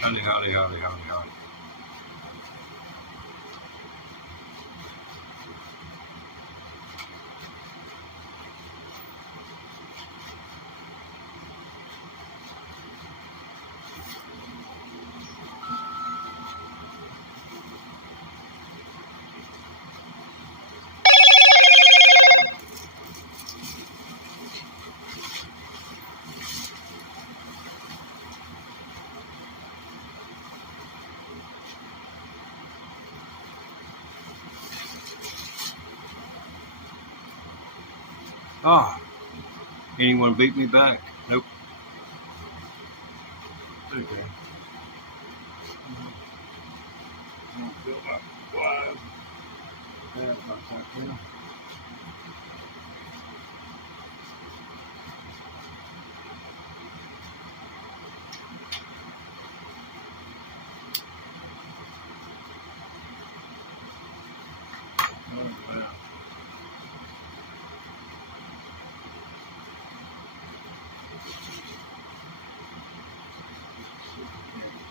Howdy, howdy, howdy, howdy, howdy. Ah, anyone beat me back? Nope. Okay. I don't feel like bad about that now. Oh, wow.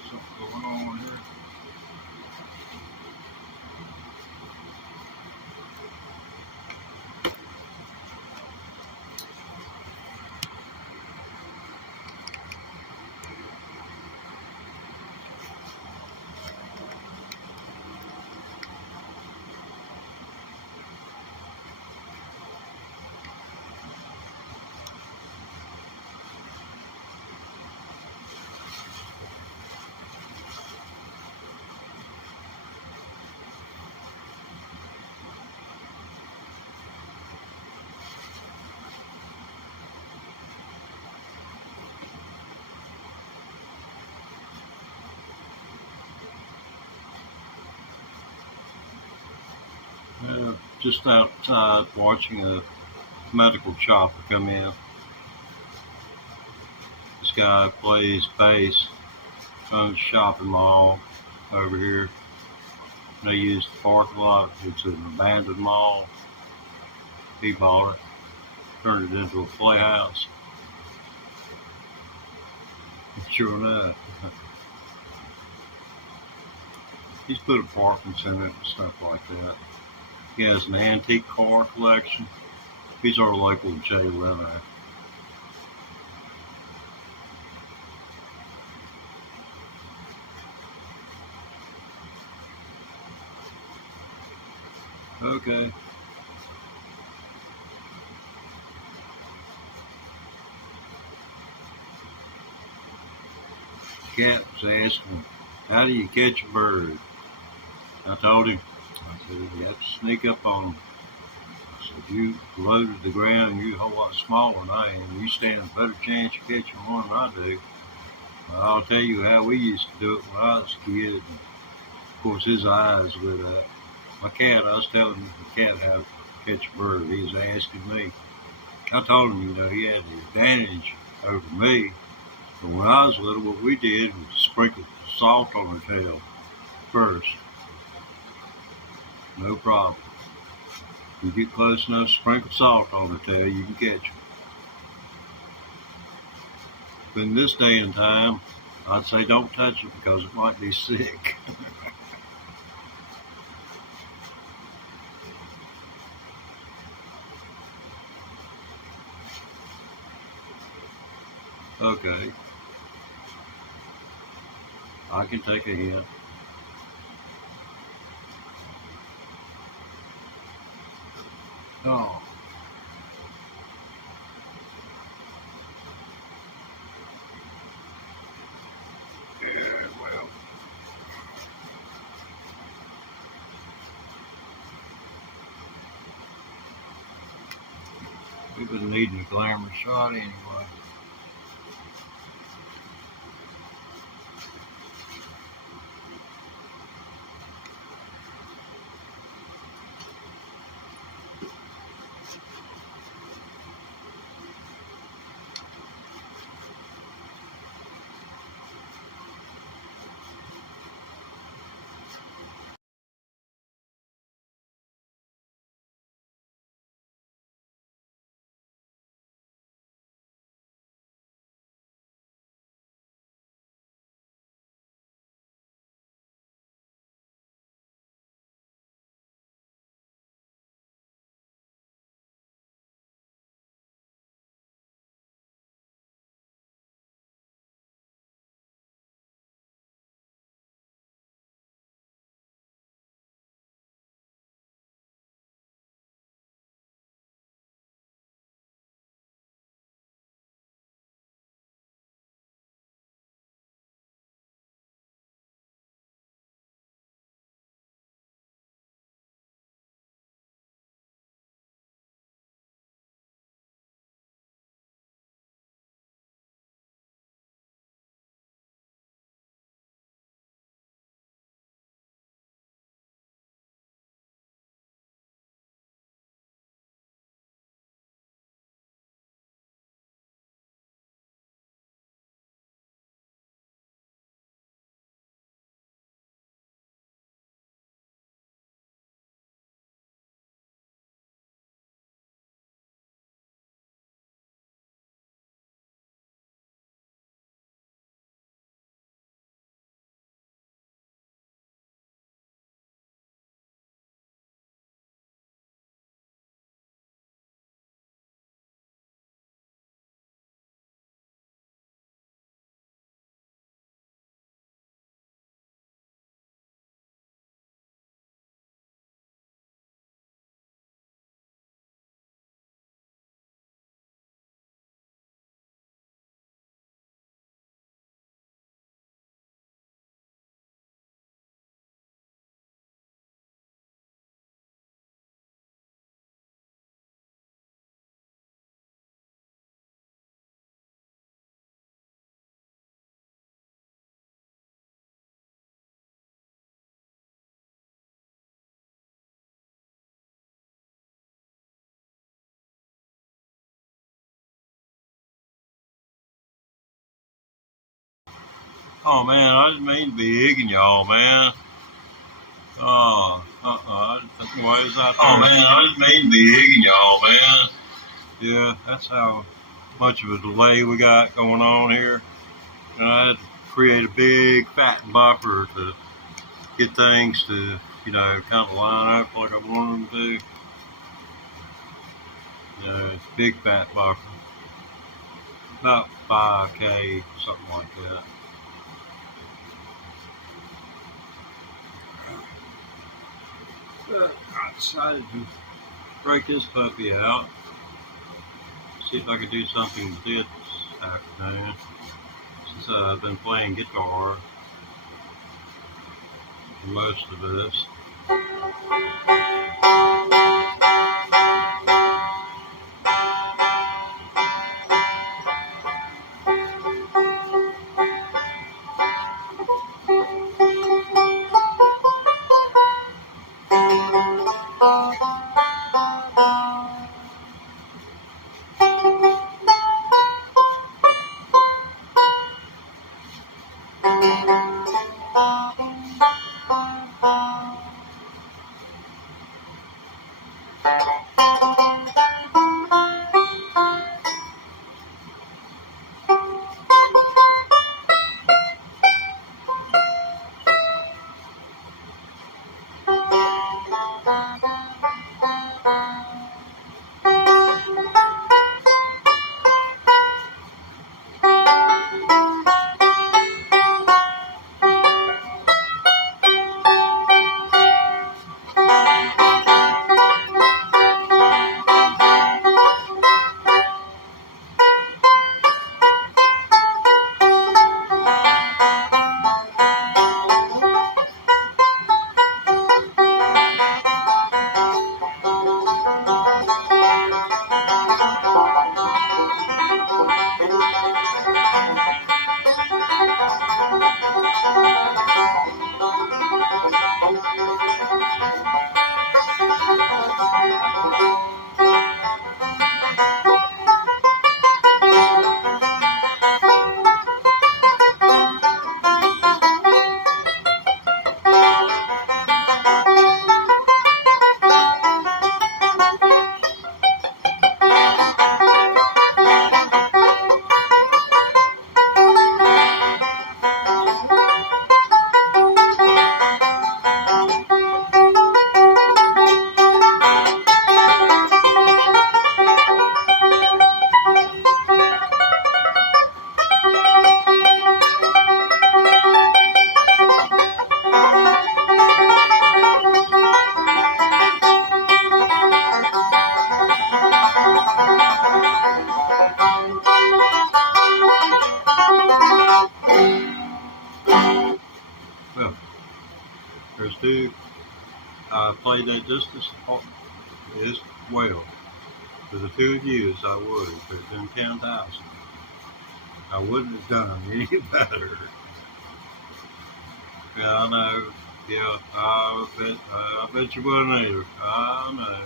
Something going on here. Just outside watching a medical chopper come in. This guy plays bass, owns a shopping mall over here. They use the parking lot. It's an abandoned mall. He bought it, turned it into a playhouse. Sure enough, he's put apartments in it and stuff like that. He has an antique car collection. He's our local Jay Leno. Okay. Cat was asking, how do you catch a bird? I told him, I said, you have to sneak up on them. I said, you low to the ground, you're a whole lot smaller than I am. You stand a better chance of catching one than I do. Well, I'll tell you how we used to do it when I was a kid. And of course, his eyes lit up. My cat, I was telling the cat how to catch a bird. He was asking me. I told him, he had the advantage over me. But when I was little, what we did was sprinkle salt on her tail first. No problem. You get close enough, sprinkle salt on her tail, you can catch her. But in this day and time, I'd say don't touch it because it might be sick. Okay, I can take a hint. Oh, yeah, well, we've been needing a glamour shot anyway. Oh man, I didn't mean to be egging y'all, man. I didn't think why is out there. Oh man, I didn't mean to be egging y'all, man. Yeah, that's how much of a delay we got going on here. And I had to create a big fat buffer to get things to, kind of line up like I want them to. It's a big fat buffer. About 5K, something like that. But I decided to break this puppy out. See if I could do something with it this afternoon. Since I've been playing guitar for most of this. Well, there's two. I played that just as well. For the two of you as I would if it had been 10,000. I wouldn't have done any better. Yeah, I know. Yeah, I bet you wouldn't either. I know.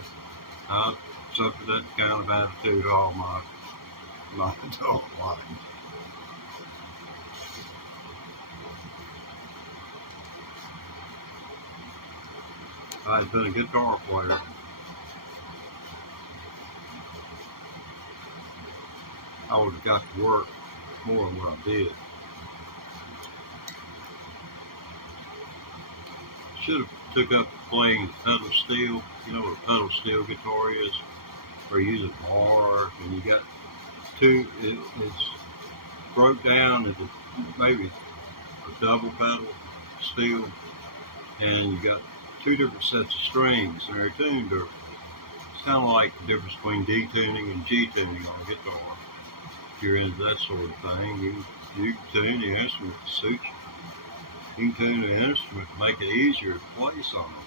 I've suffered that kind of attitude all my adult life. If I had been a guitar player, I would have got to work more than what I did. Should have took up playing pedal steel. You know what a pedal steel guitar is? Or use a bar, and you got two. It's broke down into maybe a double pedal steel, and you got two different sets of strings, and they're tuned different. It's kind of like the difference between D tuning and G tuning on a guitar. If you're into that sort of thing, you can tune the instrument to suit you. You can tune the instrument to make it easier to play songs.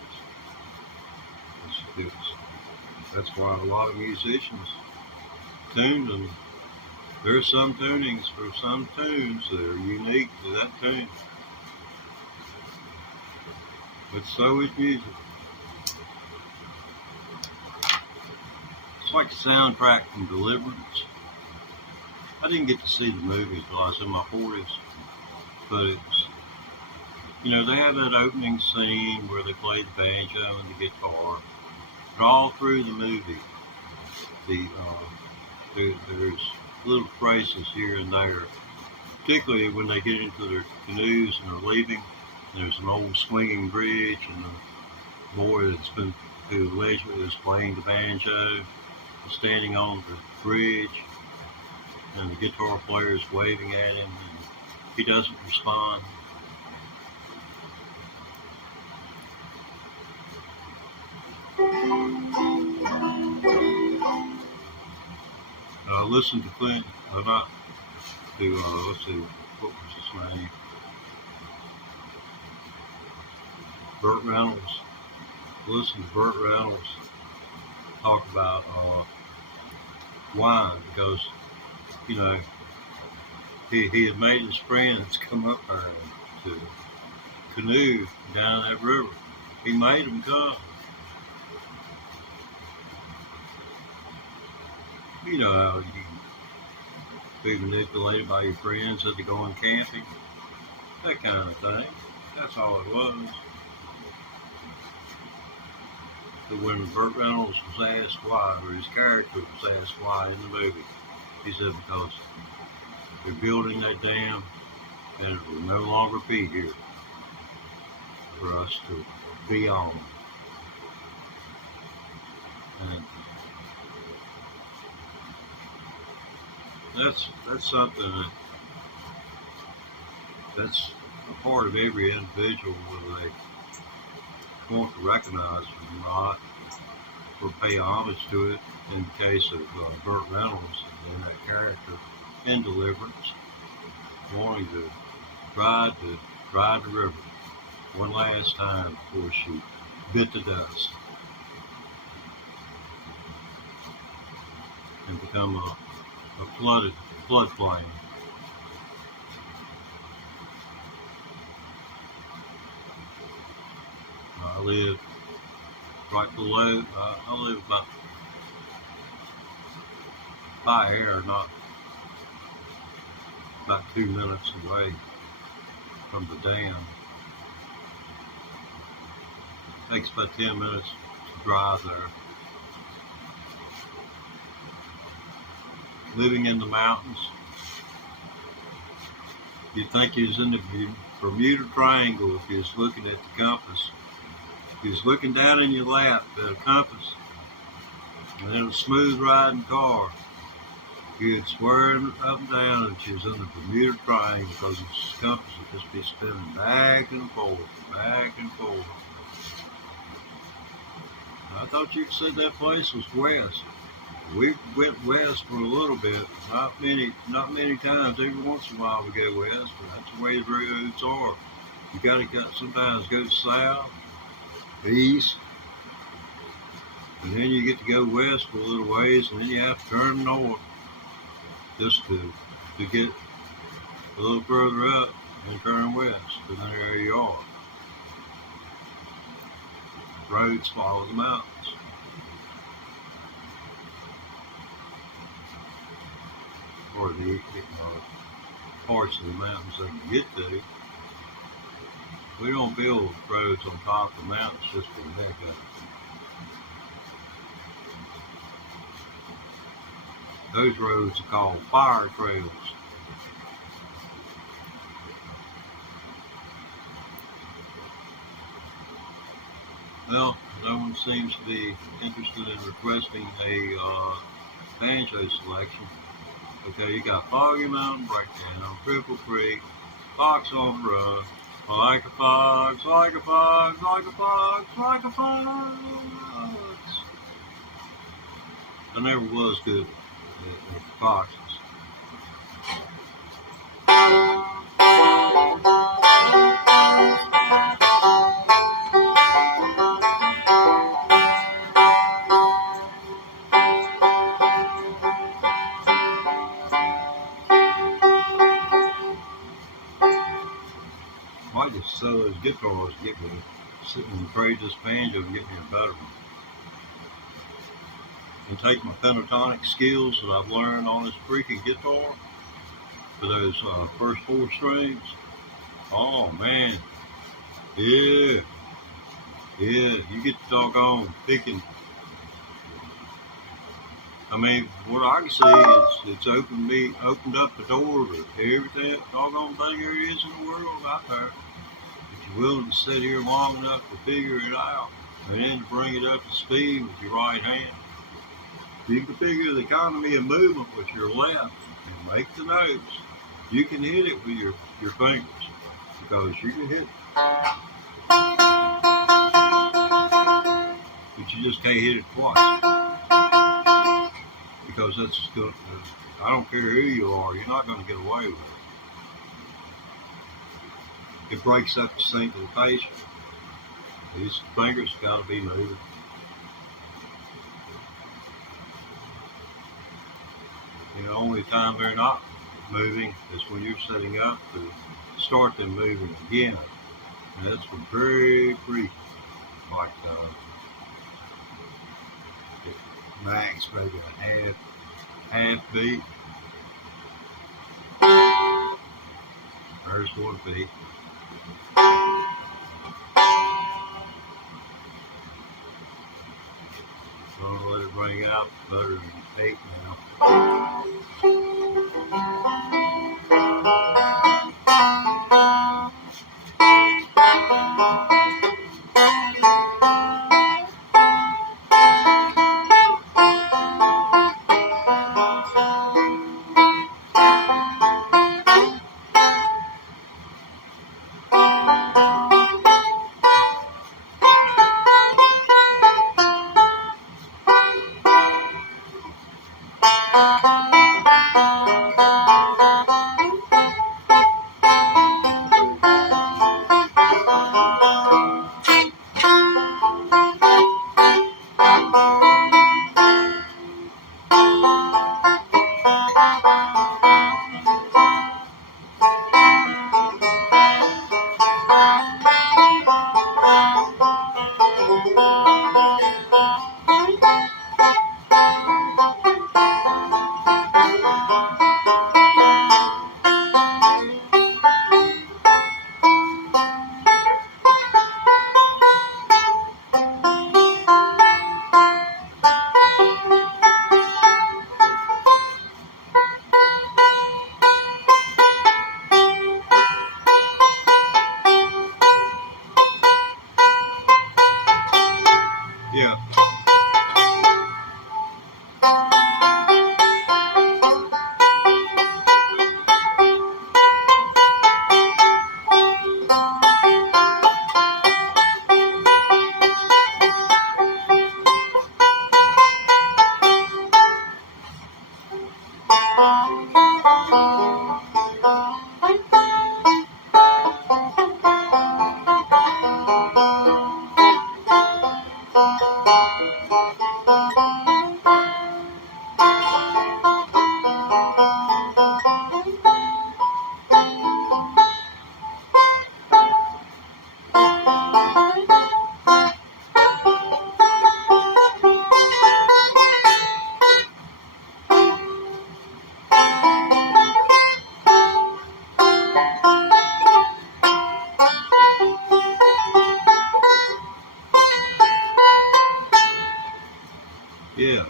That's why a lot of musicians tune them. There's some tunings for some tunes that are unique to that tune. But so is music. It's like a soundtrack from Deliverance. I didn't get to see the movie until I was in my 40s, but it You know, they have that opening scene where they play the banjo and the guitar, but all through the movie, there's little phrases here and there, particularly when they get into their canoes and are leaving. There's an old swinging bridge, and the boy who allegedly is playing the banjo is standing on the bridge, and the guitar player is waving at him, and he doesn't respond. Listen to Clint, not to, let's see, what was his name? Burt Reynolds. Listen to Burt Reynolds talk about wine, because, you know, he had made his friends come up there to canoe down that river. He made them come. You know how you can be manipulated by your friends into going camping, that kind of thing. That's all it was. But when Burt Reynolds was asked why, or his character was asked why in the movie, he said because they're building that dam and it will no longer be here for us to be on. And that's something that's a part of every individual, whether they want to recognize it or not, or pay homage to it. In the case of Burt Reynolds and that character in Deliverance, wanting to ride the river one last time before she bit the dust and become a floodplain. I live right below. I live about by air, not about 2 minutes away from the dam. It takes about 10 minutes to drive there. Living in the mountains, you'd think he was in the Bermuda Triangle if he was looking at the compass. If he was looking down in your lap at a compass, and in a smooth riding car, you'd swear up and down that she was in the Bermuda Triangle, because his compass would just be spinning back and forth, back and forth. I thought you said that place was west. We went west for a little bit, not many times. Every once in a while we go west, but that's the way the roads are. You gotta sometimes go south, east, and then you get to go west for a little ways, and then you have to turn north just to get a little further up and turn west, and there you are. Roads follow the mountains. Or the parts of the mountains they can get to. We don't build roads on top of the mountains just for the heck of it. Those roads are called fire trails. Well, no one seems to be interested in requesting a banjo selection. Okay, you got Foggy Mountain Breakdown, Cripple Creek, Fox on the Run, like a fox, like a fox, like a fox, like a fox. I never was good at foxes. I just sell those guitars, get me sit and trade this banjo and get me a better one. And take my pentatonic skills that I've learned on this freaking guitar for those first 4 strings. Oh man, Yeah, yeah, you get the doggone picking. I mean, what I can see is it's opened up the door to every doggone thing there is in the world out there. If you're willing to sit here long enough to figure it out, and then to bring it up to speed with your right hand, you can figure the economy of movement with your left and make the notes. You can hit it with your fingers because you can hit, but you just can't hit it twice because that's good. I don't care who you are, you're not going to get away with it. It breaks up the syncopation. These fingers got to be moving. The only time they're not moving is when you're setting up to start them moving again. And that's very brief, like max, maybe a half beat. There's 1 beat. I'm gonna let it ring out better than 8 now. Yeah. Yeah.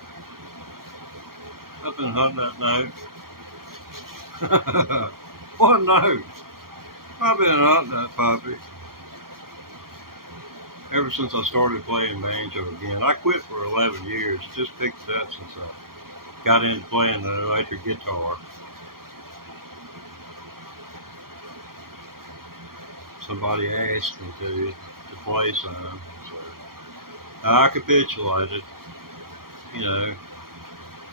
I've been hunting that note. What note? I've been hunting that puppy ever since I started playing banjo again. I quit for 11 years, just picked it up since I got into playing the electric guitar. Somebody asked me to play some, so I capitulated. You know,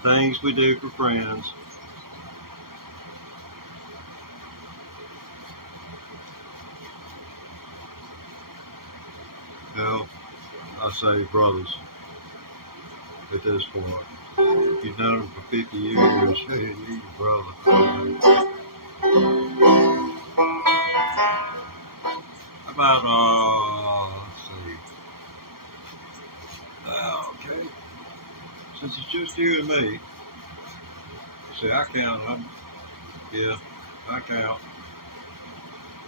things we do for friends. Well, I say brothers at this point. You've known them for 50 years, you're your brother. About, let's see. Okay. Since it's just you and me, see, I count them. Yeah, I count.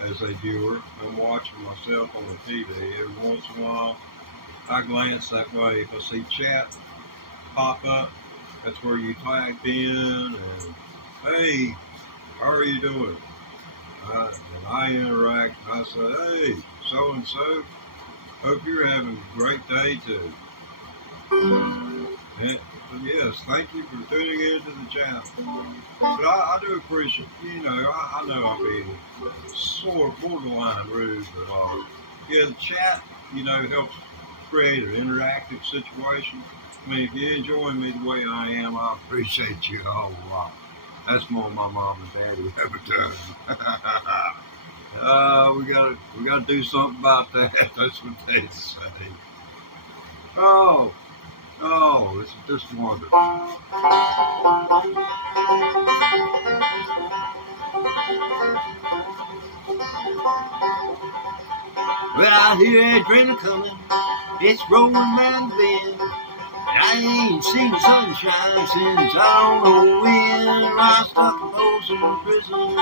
as a viewer. I'm watching myself on the TV. Every once in a while, I glance that way. If I see chat pop up, that's where you type in and, hey, how are you doing? And I interact and I say, hey, so and so, hope you're having a great day too. And, yes, thank you for tuning into the channel. But I do appreciate, I know I'm being sort of borderline rude, but yeah, the chat, helps create an interactive situation. I mean, if you're enjoying me the way I am, I appreciate you a whole lot. That's more than my mom and daddy ever done. We gotta do something about that. That's what they say. Oh, this is just wonderful. Well, I hear a train coming. It's rolling round the bend. I ain't seen the sunshine since I don't know when. I stuck in Folsom Prison.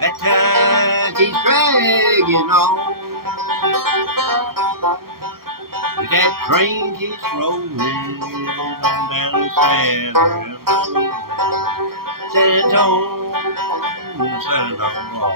That time keeps dragging on. But that train keeps rolling on down the San Antonio. San Antonio, San Antonio.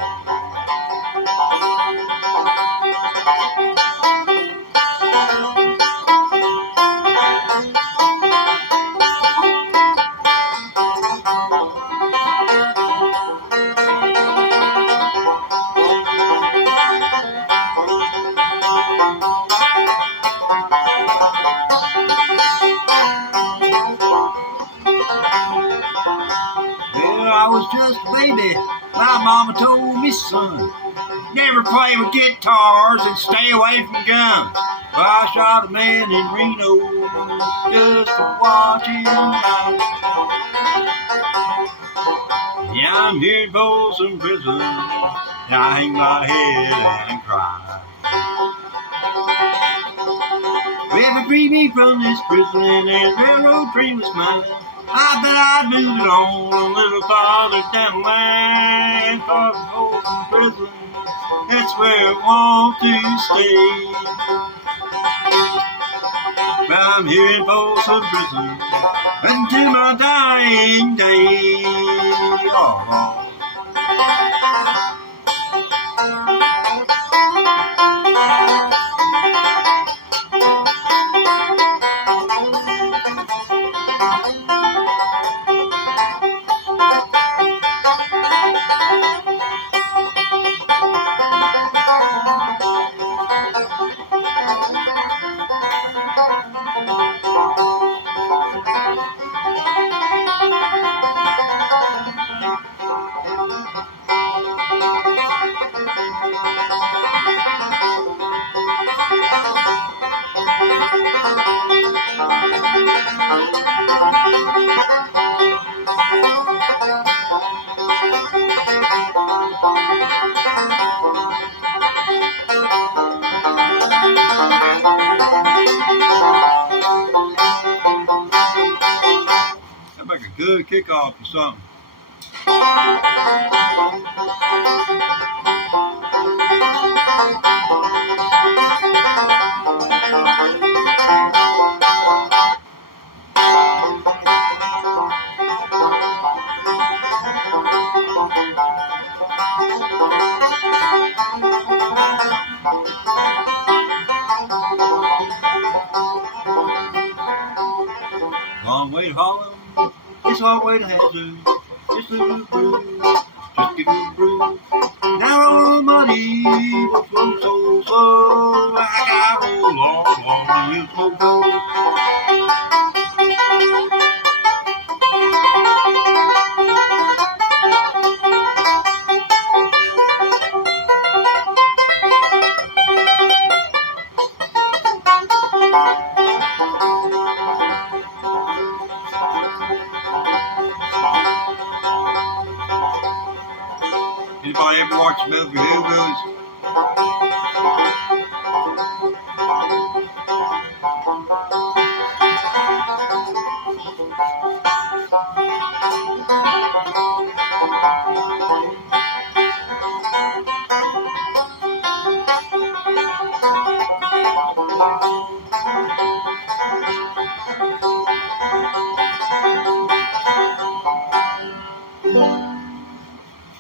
Well, I was just a baby. My mama told me, son, never play with guitars and stay away from guns. Well, I shot a man in Reno just to watch him die. Yeah, I'm here in Folsom Prison, and I hang my head and cry. Well, they freed me from this prison, and that railroad train was mine. I bet I'd move it on a little farther down the line. Cause Folsom Prison, that's where I want to stay. But I'm here in Folsom Prison until my dying day. Oh. That'd make a good kickoff or something. Long way to Harlem, it's a long way to Hazard. Just a little brew, just a little brew. Now all the money will flow so slow. Like I roll on the smoke goes. Anybody ever watch the movie Hillbillies?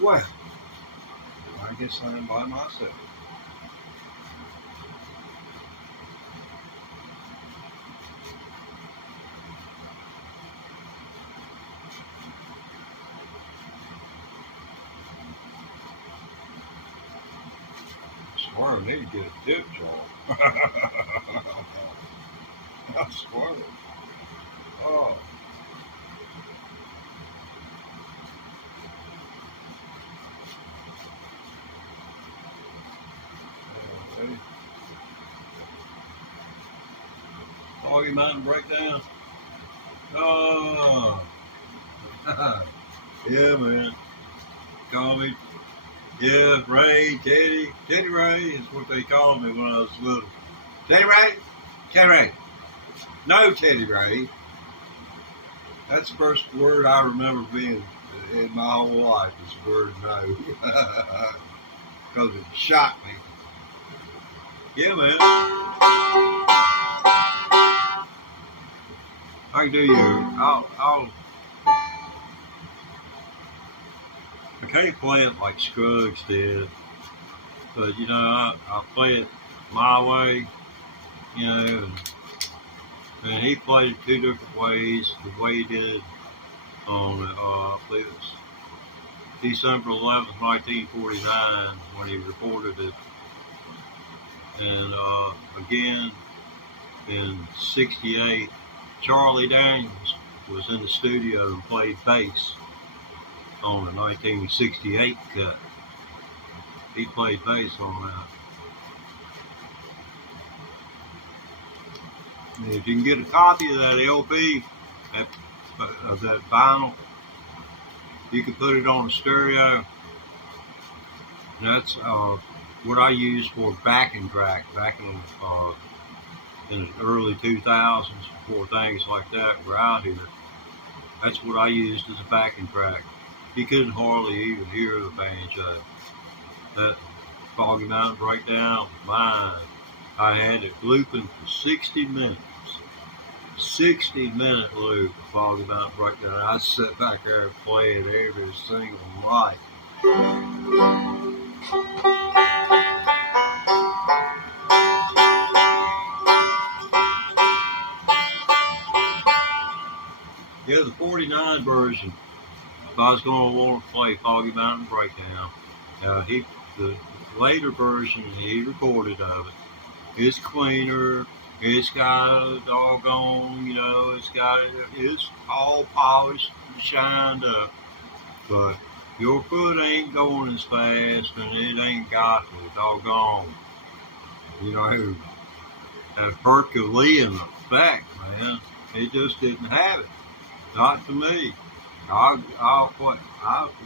Well, I guess I'm by myself. I swear I need to get a tip jar. I swear. Oh. Ready? Foggy Mountain Breakdown. Oh. Yeah, man. Call me. Yeah, Ray, Teddy Ray is what they called me when I was little. Teddy Ray? Teddy Ray. No, Teddy Ray. That's the first word I remember being in my whole life is the word no. Because it shot me. Yeah, man. I can do you. I can't play it like Scruggs did, but you know, I play it my way, you know, and he played it two different ways. The way he did on, I believe it's December 11th, 1949, when he recorded it, and again in '68, Charlie Daniels was in the studio and played bass on the 1968 cut. He played bass on that. And if you can get a copy of that LP, of that vinyl, you can put it on a stereo. And that's what I used for backing track back in the early 2000s, before things like that were out here. That's what I used as a backing track. You couldn't hardly even hear the banjo. That Foggy Mountain Breakdown, mine. I had it looping for 60 minutes. 60-minute loop of Foggy Mountain Breakdown. I'd sit back there and play it every single night. Yeah, the 49 version, if I was going to want to play Foggy Mountain Breakdown, the later version he recorded of it is cleaner. It's got a doggone, you know, it's all polished and shined up, but your foot ain't going as fast, and it ain't got the doggone, you know, that Herculean effect, man. It just didn't have it. Not to me. I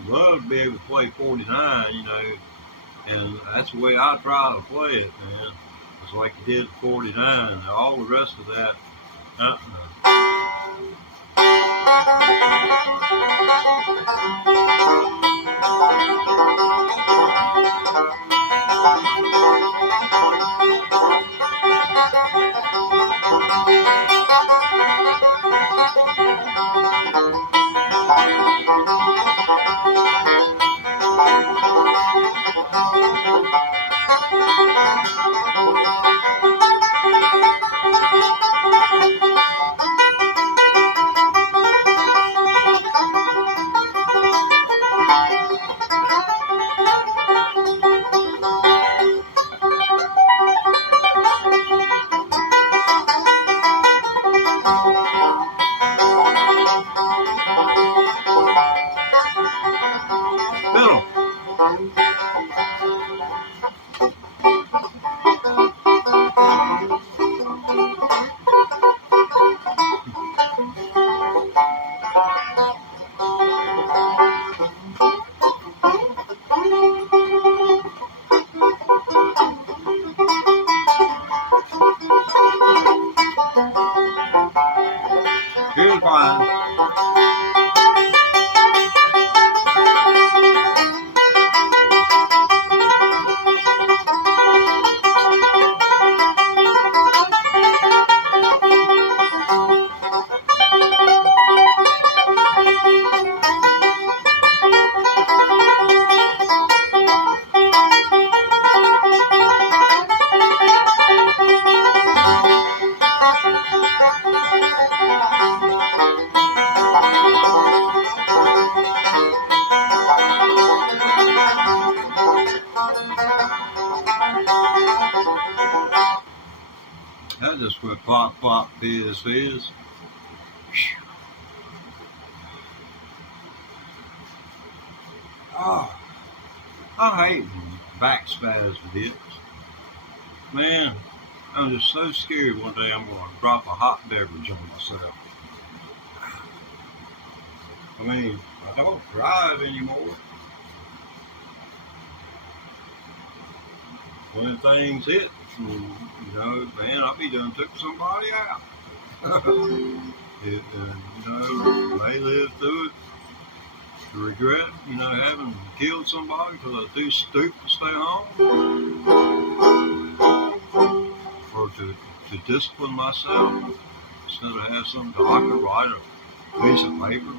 love to be able to play 49, you know, and that's the way I try to play it, man. It's like you did 49. All the rest of that, Bill. Here's mine. That just went plop, plop, fizz, fizz. Oh, I hate back spasm dips. Man, I'm just so scared one day I'm going to drop a hot beverage on myself. I mean, I don't drive anymore. When things hit, man, I'll be done took somebody out. May live through it to regret, having killed somebody because I was too stupid to stay home, or to discipline myself instead of have some doctor write a piece of paper.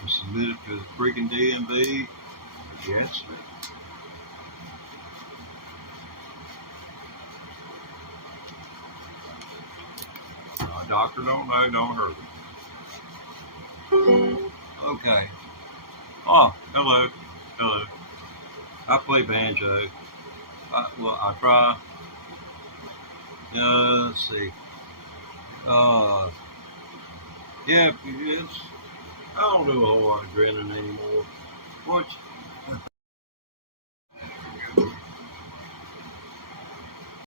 And submit it to the freaking DMV. Yes, man. Doctor don't know, don't hurt him. Okay. Oh, hello. Hello. I play banjo. I try. Let's see. Yeah, I don't do a whole lot of grinning anymore.